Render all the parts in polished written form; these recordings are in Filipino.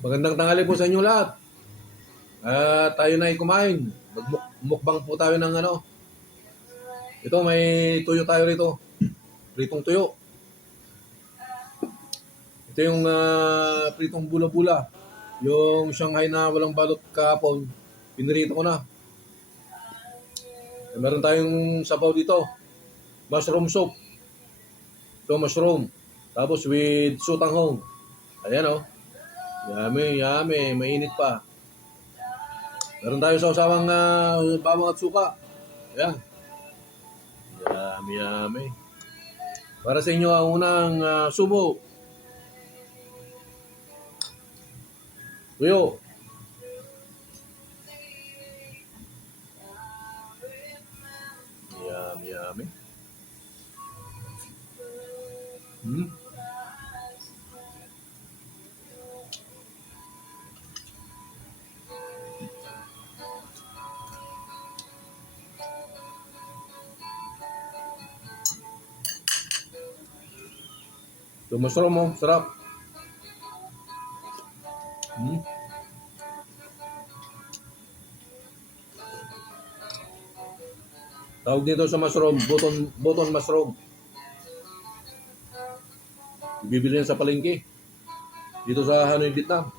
Magandang tanghali po sa inyo lahat. Tayo na ay kumain. Mukbang po tayo ng ano. Ito may tuyo tayo rito. Pritong tuyo. Ito yung pritong bula-bula. Yung Shanghai na walang balot kahapon. Pinirito ko na. Meron tayong sabaw dito. Mushroom soup. Ito mushroom. Tapos with sutanghong. Ayan oh. Yummy, yummy. Mainit pa. Meron tayo sa usawang bawang at suka. Ayan. Yummy, yummy. Para sa inyo ang unang subo. Tuyo. Yummy, yummy. Yung mushroom mo, sarap. Tawag dito sa mushroom, button mushroom. Bibili yan sa palengke. Dito sa Hanoi, Vietnam.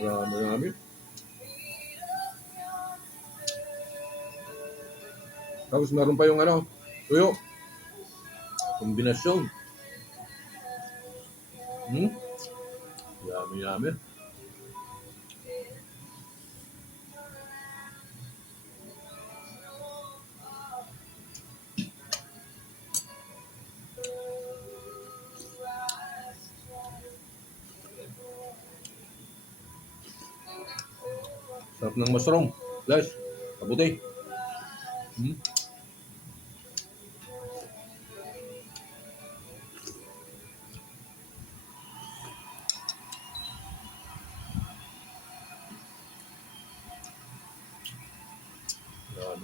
Marami. Tapos meron pa yung ano, tuyo. Kombinasyon. Yummy, yummy. Sarap ng mushroom. Guys, kabuti. Yummy,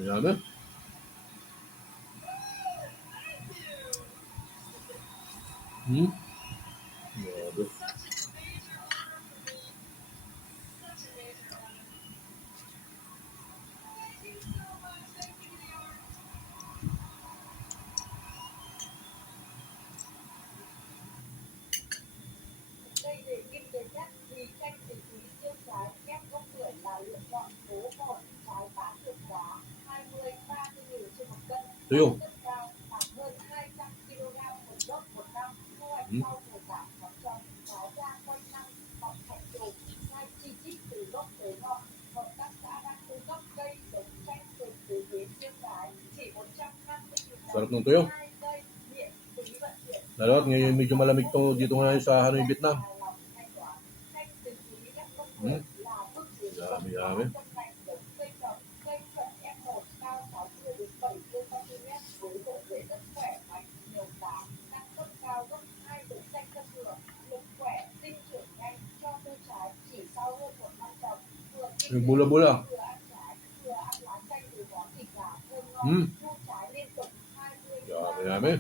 yummy. Grabe. Tuyo. Sarap ng tuyo. Lalo at ngayon medyo malamig to dito ngayon sa Hanoi, Vietnam. Yummy, yummy. Yung bula-bula. Yummy, yummy.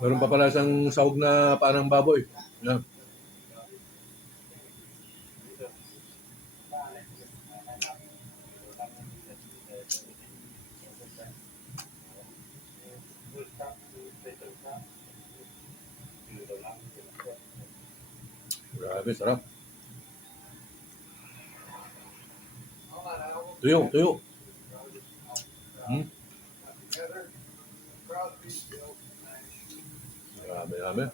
Meron pa pala isang sahog na parang baboy. Yan. Grabe, sarap. Tuyo, tuyo. Grabe, grabe.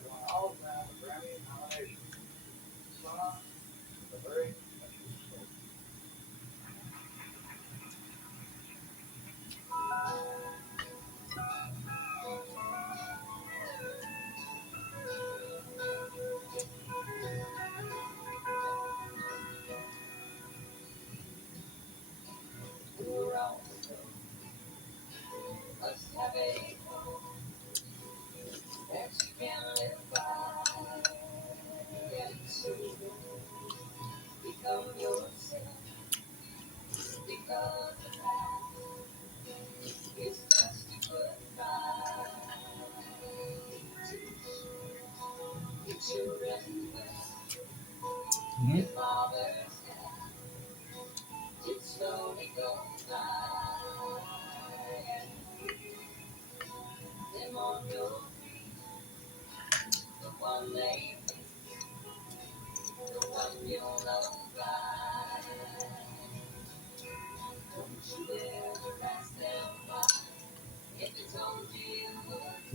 Hmm?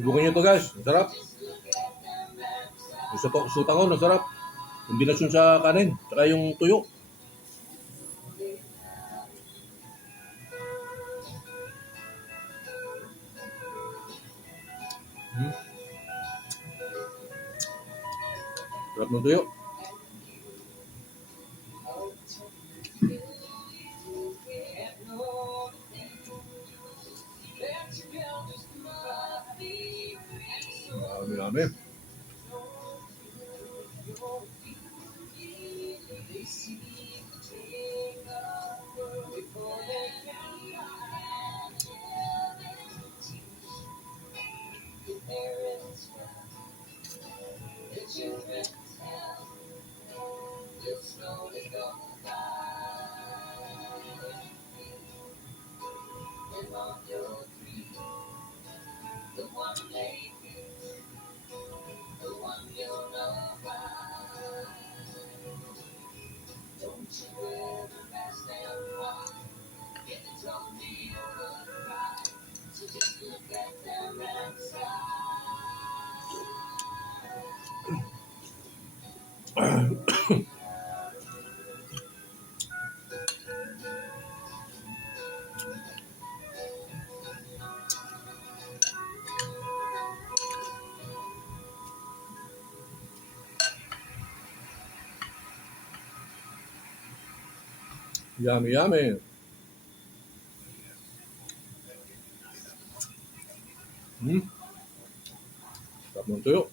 Subukan nyo to guys. Masarap. Yung sutang ko, masarap. Kombinasyon sa kanin. Tsaka yung tuyo. Hmm? Sarap ng tuyo. Marami. Yummy, yummy. Hmm? Sarap ng tuyo.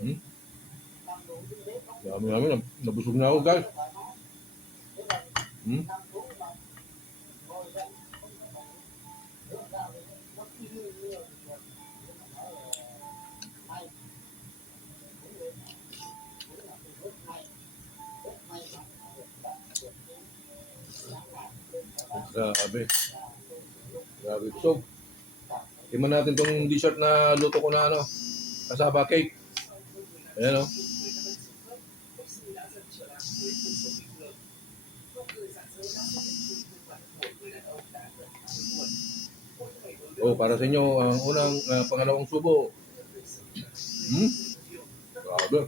Hmm? Yummy, yummy. Nabusog na ako guys. Hmm? Grabe. Grabe. So, timan natin tong dessert na luto ko na ano, kasaba cake. Ayan o. Oh, para sa inyo, ang unang, pangalawang subo. Hmm? Grabe.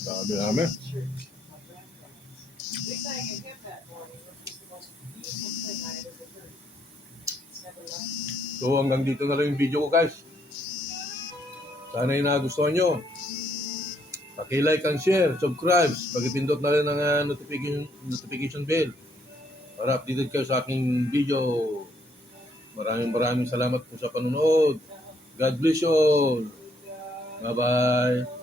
Grabe namin. So hanggang dito na lang yung video ko guys. Sana yung nagustuhan nyo. Paki-like and share, subscribe, pag-ipindot na rin ang notification bell para updated kayo sa aking video. Maraming salamat po sa panonood. God bless you all. Bye-bye.